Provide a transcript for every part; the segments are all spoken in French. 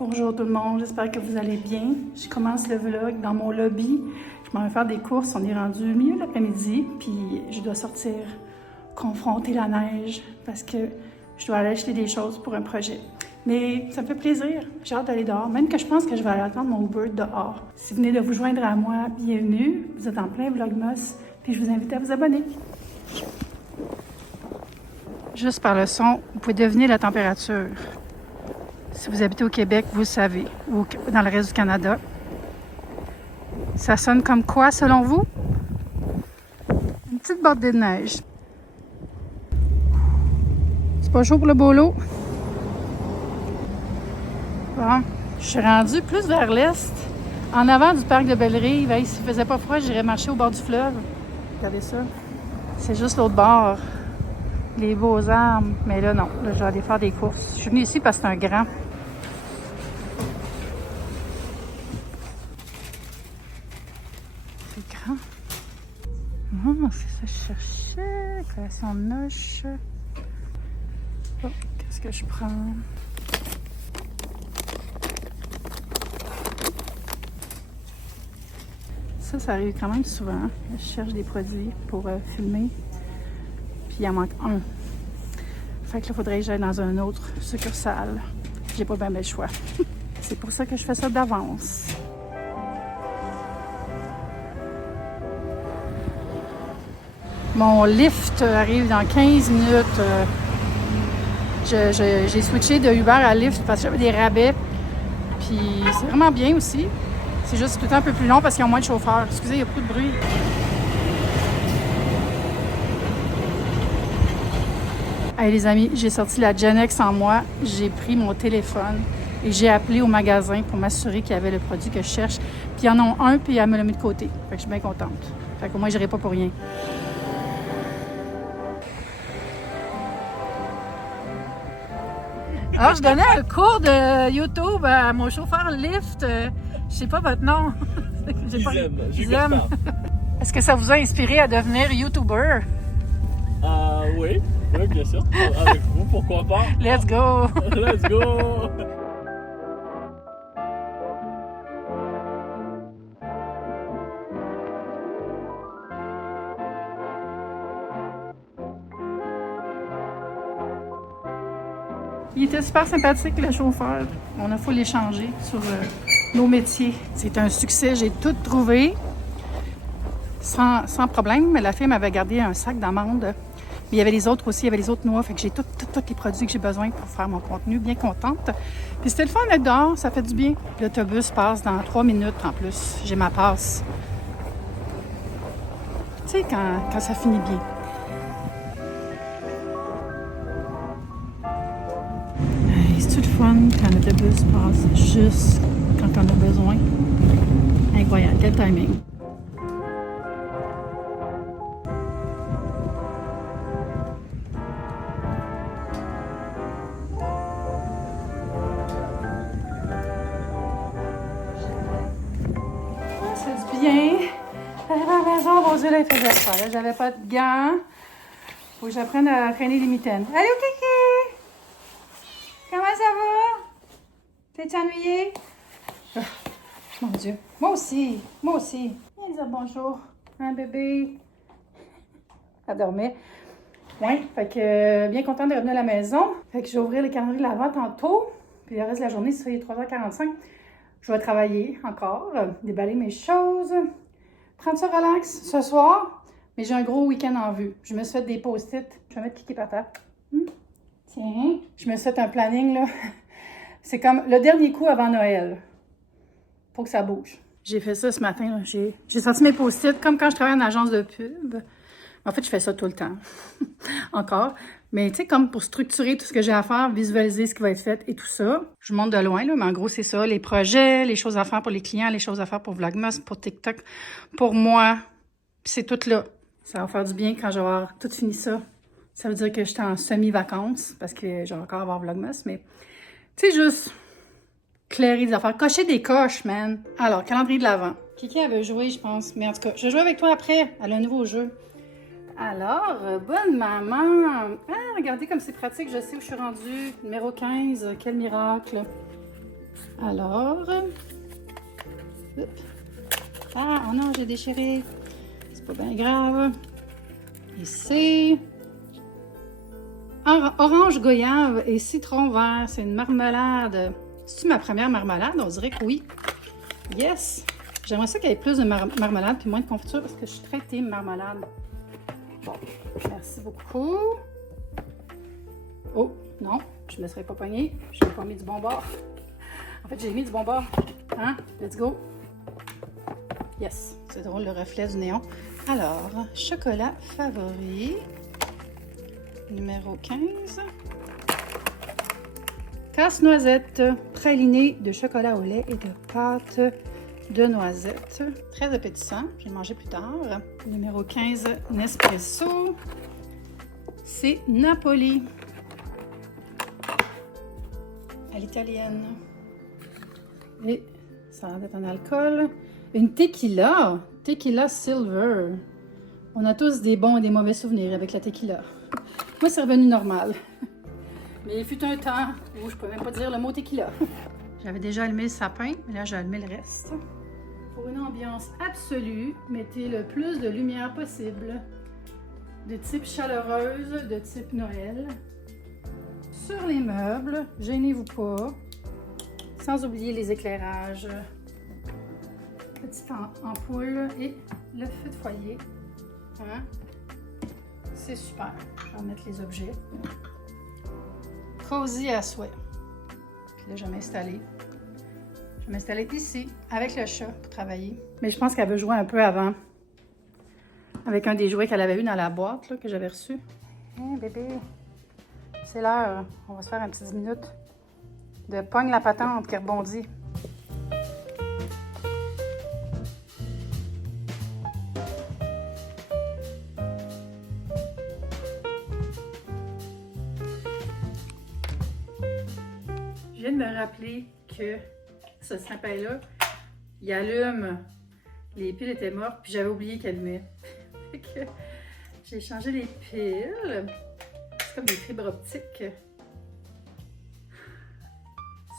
Bonjour tout le monde, j'espère que vous allez bien. Je commence le vlog dans mon lobby. Je m'en vais faire des courses, on est rendu milieu de l'après-midi, puis je dois sortir confronter la neige parce que je dois aller acheter des choses pour un projet. Mais ça me fait plaisir, j'ai hâte d'aller dehors, même que je pense que je vais aller attendre mon Uber dehors. Si vous venez de vous joindre à moi, bienvenue, vous êtes en plein Vlogmas, puis je vous invite à vous abonner. Juste par le son, vous pouvez deviner la température. Si vous habitez au Québec, vous le savez, ou dans le reste du Canada. Ça sonne comme quoi, selon vous? Une petite bordée de neige. C'est pas chaud pour le bolo? Bon, je suis rendue plus vers l'est, en avant du parc de Bellerive. Hey, s'il faisait pas froid, j'irais marcher au bord du fleuve. Regardez ça. C'est juste l'autre bord. Les beaux arbres. Mais là, non. Là, je vais aller faire des courses. Je suis venue ici parce que c'est un grand. C'est grand. Oh, c'est ça que je cherchais. Collation de noches. Oh, qu'est-ce que je prends? Ça arrive quand même souvent. Je cherche des produits pour filmer. Puis il en manque un. Fait que là, il faudrait que j'aille dans un autre succursale. J'ai pas bien le choix. C'est pour ça que je fais ça d'avance. Mon lift arrive dans 15 minutes. J'ai switché de Uber à Lyft parce que j'avais des rabais. Puis c'est vraiment bien aussi. C'est juste tout le temps un peu plus long parce qu'ils ont moins de chauffeurs. Excusez, il y a beaucoup de bruit. Hey les amis, j'ai sorti la Gen X en moi. J'ai pris mon téléphone et j'ai appelé au magasin pour m'assurer qu'il y avait le produit que je cherche. Puis ils en ont un, puis elle me l'a mis de côté. Fait que je suis bien contente. Fait qu'au moins, je n'irai pas pour rien. Alors, je donnais un cours de YouTube à mon chauffeur Lyft. Je sais pas votre nom. J'aime. Est-ce que ça vous a inspiré à devenir YouTuber? Oui, bien sûr. Avec vous, pourquoi pas? Let's go! Let's go! Il était super sympathique, le chauffeur. On a fallu l'échanger sur nos métiers. C'est un succès, j'ai tout trouvé sans problème. La fille m'avait gardé un sac d'amandes. Mais il y avait les autres aussi, il y avait les autres noix. Fait que j'ai tous les produits que j'ai besoin pour faire mon contenu. Bien contente. Puis c'était le fun d'être dehors, ça fait du bien. L'autobus passe dans 3 minutes en plus. J'ai ma passe. Tu sais, quand ça finit bien. C'est-tu le fun quand l'autobus passe juste quand on a besoin? Incroyable, quel timing! C'est du bien. J'arrive à la maison, mon Dieu, là, il faisait froid. J'avais pas de gants. Faut que j'apprenne à traîner les mitaines. Allô, Kiki! Comment ça va? T'es ennuyée? Oh, mon Dieu. Moi aussi. Viens dire bonjour. Hein, bébé? Elle dormait. Oui, fait que bien contente de revenir à la maison. Fait que je vais ouvrir le calendrier de l'Avent tantôt. Puis le reste de la journée, c'est 3h45. Je vais travailler encore, déballer mes choses, prendre ça relax ce soir. Mais j'ai un gros week-end en vue. Je me suis fait des post-it. Je vais mettre Kiki patate. Tiens, je me suis fait un planning, là. C'est comme le dernier coup avant Noël. Faut que ça bouge. J'ai fait ça ce matin, là. J'ai sorti mes post-it comme quand je travaille en agence de pub. En fait, je fais ça tout le temps. Encore. Mais tu sais, comme pour structurer tout ce que j'ai à faire, visualiser ce qui va être fait et tout ça. Je monte de loin, là, mais en gros, c'est ça. Les projets, les choses à faire pour les clients, les choses à faire pour Vlogmas, pour TikTok, pour moi. Puis c'est tout là. Ça va faire du bien quand je vais avoir tout fini ça. Ça veut dire que j'étais en semi-vacances parce que je vais encore avoir Vlogmas, mais tu sais, juste clairer des affaires. Cocher des coches, man. Alors, calendrier de l'Avent. Kiki, elle veut jouer, je pense. Mais en tout cas, je vais jouer avec toi après. Elle a un nouveau jeu. Alors, bonne maman. Ah, regardez comme c'est pratique. Je sais où je suis rendue. Numéro 15. Quel miracle. Alors... Oups. Ah, oh non, j'ai déchiré. C'est pas bien grave. Ici... Orange goyave et citron vert. C'est une marmelade. C'est-tu ma première marmelade? On dirait que oui. Yes! J'aimerais ça qu'il y ait plus de marmelade puis moins de confiture parce que je suis très team marmelade. Bon, merci beaucoup. Oh, non, je ne me serais pas pognée. Je n'ai pas mis du bon bord. En fait, j'ai mis du bon bord. Hein? Let's go! Yes! C'est drôle le reflet du néon. Alors, chocolat favori. Numéro 15. Casse-noisette, praliné de chocolat au lait et de pâte de noisettes. Très appétissant, je vais manger plus tard. Numéro 15, Nespresso. C'est Napoli. À l'italienne. Et ça a l'air d'être un alcool. Une tequila. Tequila Silver. On a tous des bons et des mauvais souvenirs avec la tequila. Moi, c'est revenu normal. Mais il fut un temps où je ne pouvais même pas dire le mot tequila. J'avais déjà allumé le sapin, mais là, j'ai allumé le reste. Pour une ambiance absolue, mettez le plus de lumière possible. De type chaleureuse, de type Noël. Sur les meubles, gênez-vous pas. Sans oublier les éclairages. Petite ampoule et le feu de foyer. Hein? C'est super. Je vais remettre les objets. Cosy à souhait. Puis là, je vais m'installer. Je vais m'installer ici avec le chat pour travailler. Mais je pense qu'elle veut jouer un peu avant. Avec un des jouets qu'elle avait eu dans la boîte là, que j'avais reçu. Hey, bébé. C'est l'heure. On va se faire un petit 10 minutes de pogne la patente qui rebondit. Je viens de me rappeler que ce sapin-là, il allume. Les piles étaient mortes, puis j'avais oublié qu'elle allumait. Fait que j'ai changé les piles. C'est comme des fibres optiques.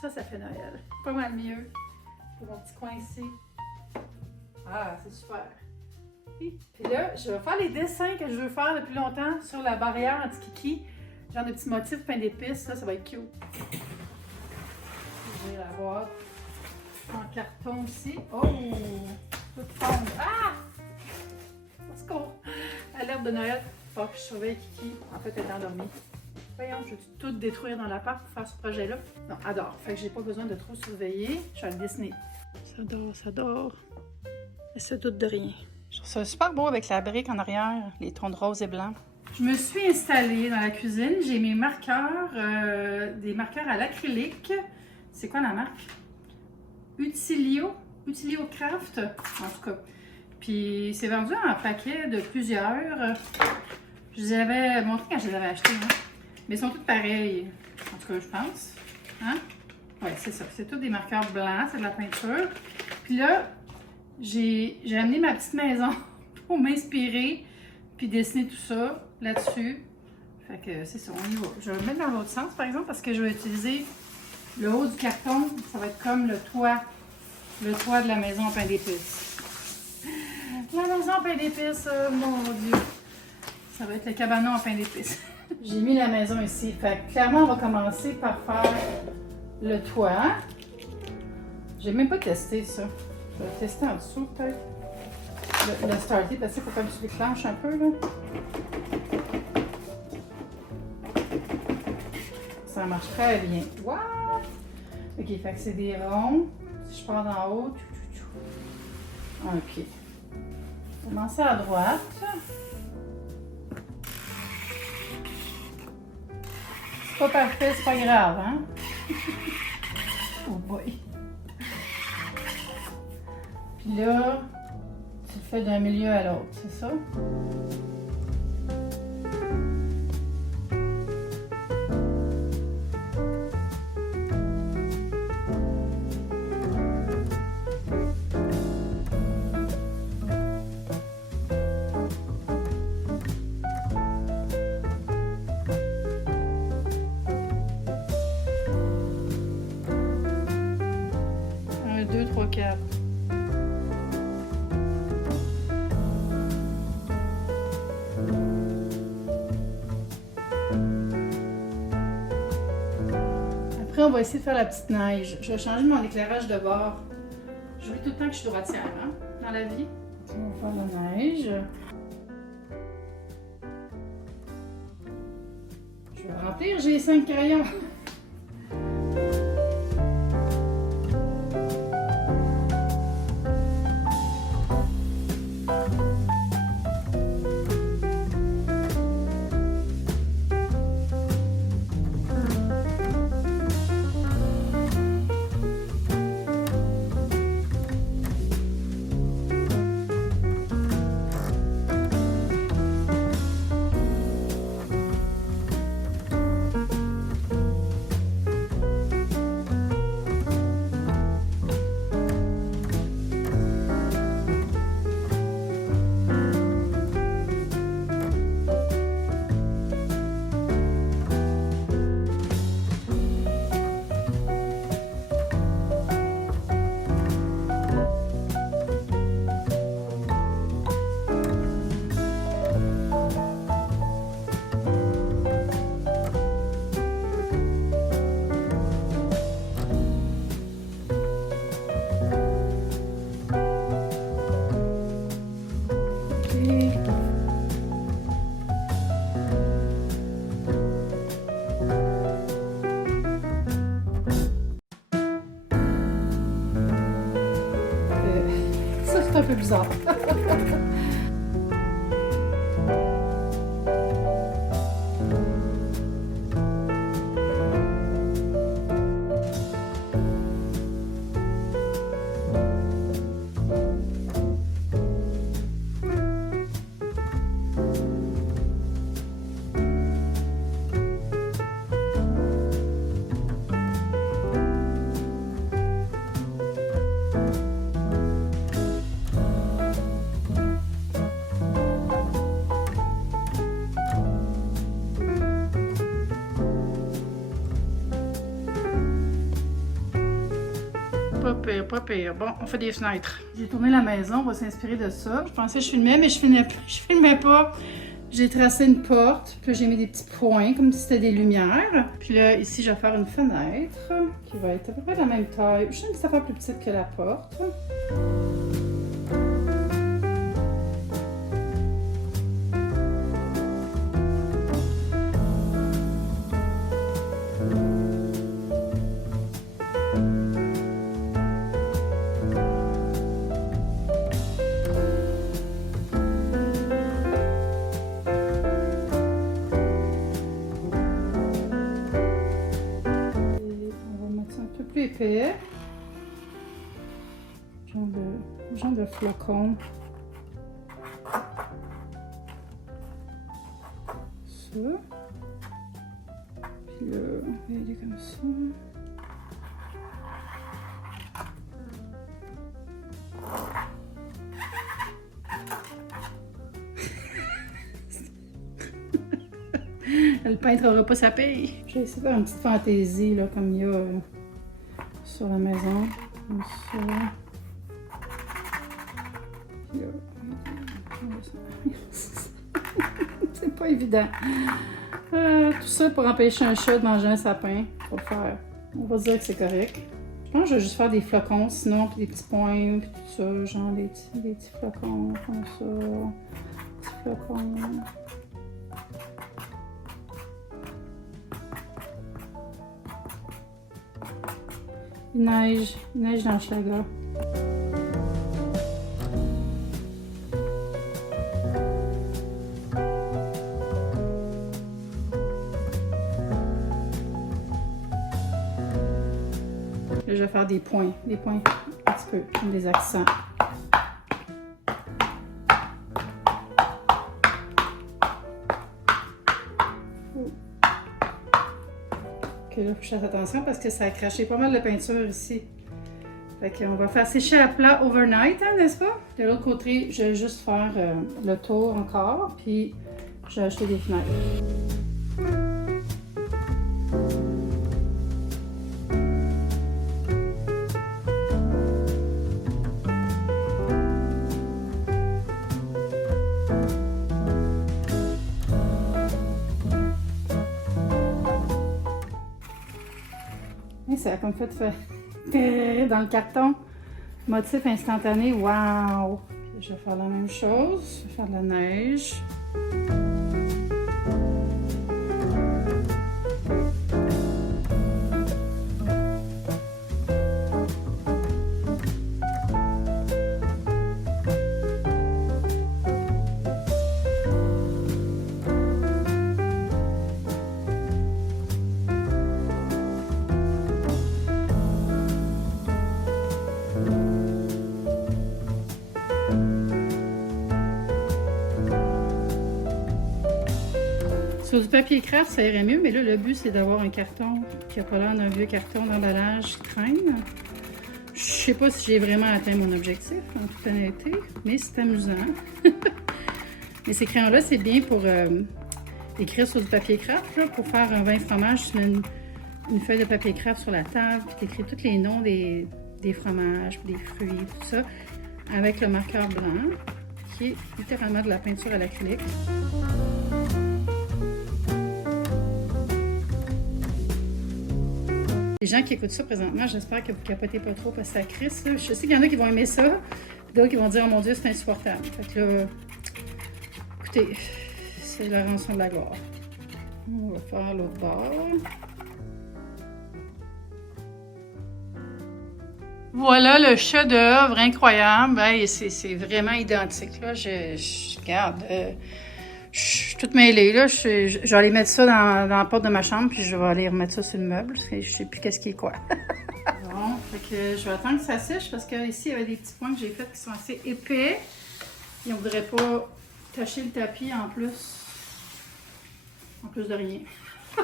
Ça fait Noël. Pas mal mieux. Pour mon petit coin ici. Ah, c'est super. Puis là, je vais faire les dessins que je veux faire depuis longtemps sur la barrière anti-kiki. Genre de petits motifs pain d'épices. Ça va être cute. Je vais la boîte en carton aussi. Oh! Toute tombe. Ah! Au secours! À l'herbe de Noël. Faut que je surveille Kiki. En fait, elle est endormie. Voyons, je vais tout détruire dans l'appart pour faire ce projet-là. Non, elle dort. Fait que j'ai pas besoin de trop surveiller. Je vais le dessiner. Ça dort, ça dort. Elle se doute de rien. Je trouve ça super beau avec la brique en arrière, les tons de rose et blanc. Je me suis installée dans la cuisine. J'ai mes marqueurs, des marqueurs à l'acrylique. C'est quoi la marque? Utilio Craft, en tout cas. Puis c'est vendu en paquet de plusieurs. Je les avais montré quand je les avais achetés. Hein? Mais ils sont tous pareils. En tout cas, je pense. Hein? Oui, c'est ça. C'est tous des marqueurs blancs. C'est de la peinture. Puis là, j'ai amené ma petite maison pour m'inspirer. Puis dessiner tout ça là-dessus. Fait que c'est ça, on y va. Je vais le mettre dans l'autre sens, par exemple, parce que je vais utiliser le haut du carton. Ça va être comme le toit de la maison en pain d'épices. La maison en pain d'épices, mon Dieu. Ça va être le cabanon en pain d'épices. J'ai mis la maison ici. Fait que clairement, on va commencer par faire le toit. J'ai même pas testé ça. Je vais tester en dessous, peut-être. Le starter, parce qu'il faut comme tu déclenches un peu, là. Ça marche très bien. What? Ok, fait que c'est des ronds. Si je pars d'en haut, ok. Commencer à droite. C'est pas parfait, c'est pas grave, hein? Oh boy. Puis là, tu le fais d'un milieu à l'autre, c'est ça? Après, on va essayer de faire la petite neige. Je vais changer mon éclairage de bord. J'oublie tout le temps que je suis droitière, hein, dans la vie. On va faire la neige. Je vais remplir, j'ai 5 crayons. Ça, c'est un peu bizarre. Pas pire, pas pire. Bon, on fait des fenêtres. J'ai tourné la maison, on va s'inspirer de ça. Je pensais que je filmais, mais je filmais pas. J'ai tracé une porte, puis là, j'ai mis des petits points, comme si c'était des lumières. Puis là, ici, je vais faire une fenêtre qui va être à peu près de la même taille. Juste une petite affaire plus petite que la porte. Plus épais. Genre de flocon. Ça. Puis là, on va y aller comme ça. Le peintre n'aura pas sa paye. J'ai essayé de faire une petite fantaisie, là, comme il y a sur la maison. Comme ça. C'est pas évident. Tout ça pour empêcher un chat de manger un sapin. Faut le faire. On va dire que c'est correct. Je pense que je vais juste faire des flocons, sinon, puis des petits points, puis tout ça. Genre des petits flocons comme ça. Petits flocons. Il neige dans le Schlager. Là, je vais faire des points un petit peu, comme des accents. Ok, là, faut que je fasse attention parce que ça a craché pas mal de peinture ici. Fait qu'on va faire sécher à plat overnight, hein, n'est-ce pas? De l'autre côté, je vais juste faire le tour encore, puis je vais acheter des fenêtres. ça a comme fait dans le carton. Motif instantané, wow! Je vais faire la même chose, je vais faire de la neige. Sur du papier craft, ça irait mieux, mais là, le but, c'est d'avoir un carton qui n'a pas l'air d'un vieux carton d'emballage qui traîne. Je sais pas si j'ai vraiment atteint mon objectif, en toute honnêteté, mais c'est amusant. Mais ces crayons-là, c'est bien pour écrire sur du papier craft, là, pour faire un vin fromage. Tu mets une feuille de papier craft sur la table, puis tu écris tous les noms des fromages, puis des fruits, tout ça, avec le marqueur blanc, qui est littéralement de la peinture à l'acrylique. Les gens qui écoutent ça présentement, j'espère que vous ne capotez pas trop parce que ça crisse. Je sais qu'il y en a qui vont aimer ça, d'autres qui vont dire « Oh mon Dieu, c'est insupportable ». Fait que là, écoutez, c'est la rançon de la gloire. On va faire l'autre bord. Voilà le chef-d'œuvre incroyable. Hey, c'est vraiment identique. Là. Je regarde. Je suis toute mêlée, là. Je vais aller mettre ça dans la porte de ma chambre, puis je vais aller remettre ça sur le meuble, parce que je sais plus qu'est-ce qui est quoi. Bon, fait que je vais attendre que ça sèche, parce que ici il y avait des petits points que j'ai faits qui sont assez épais. Et on ne voudrait pas tacher le tapis en plus de rien. Fait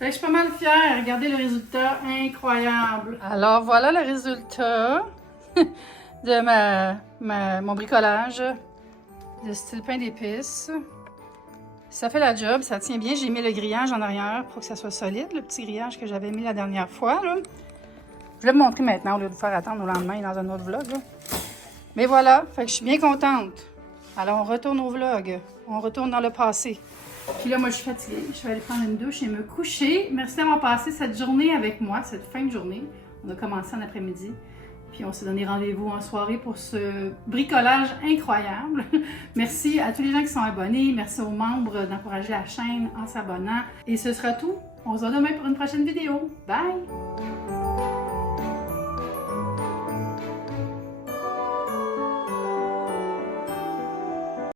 que je suis pas mal fière. Regardez le résultat, incroyable. Alors, voilà le résultat de mon bricolage. De style pain d'épices. Ça fait la job, ça tient bien. J'ai mis le grillage en arrière pour que ça soit solide, le petit grillage que j'avais mis la dernière fois. Là. Je vais le montrer maintenant au lieu de faire attendre au lendemain dans un autre vlog. Là. Mais voilà, fait que je suis bien contente. Alors on retourne au vlog, on retourne dans le passé. Puis là, moi je suis fatiguée, je vais aller prendre une douche et me coucher. Merci d'avoir passé cette journée avec moi, cette fin de journée. On a commencé en après-midi. Puis on s'est donné rendez-vous en soirée pour ce bricolage incroyable. Merci à tous les gens qui sont abonnés. Merci aux membres d'encourager la chaîne en s'abonnant. Et ce sera tout. On se voit demain pour une prochaine vidéo. Bye!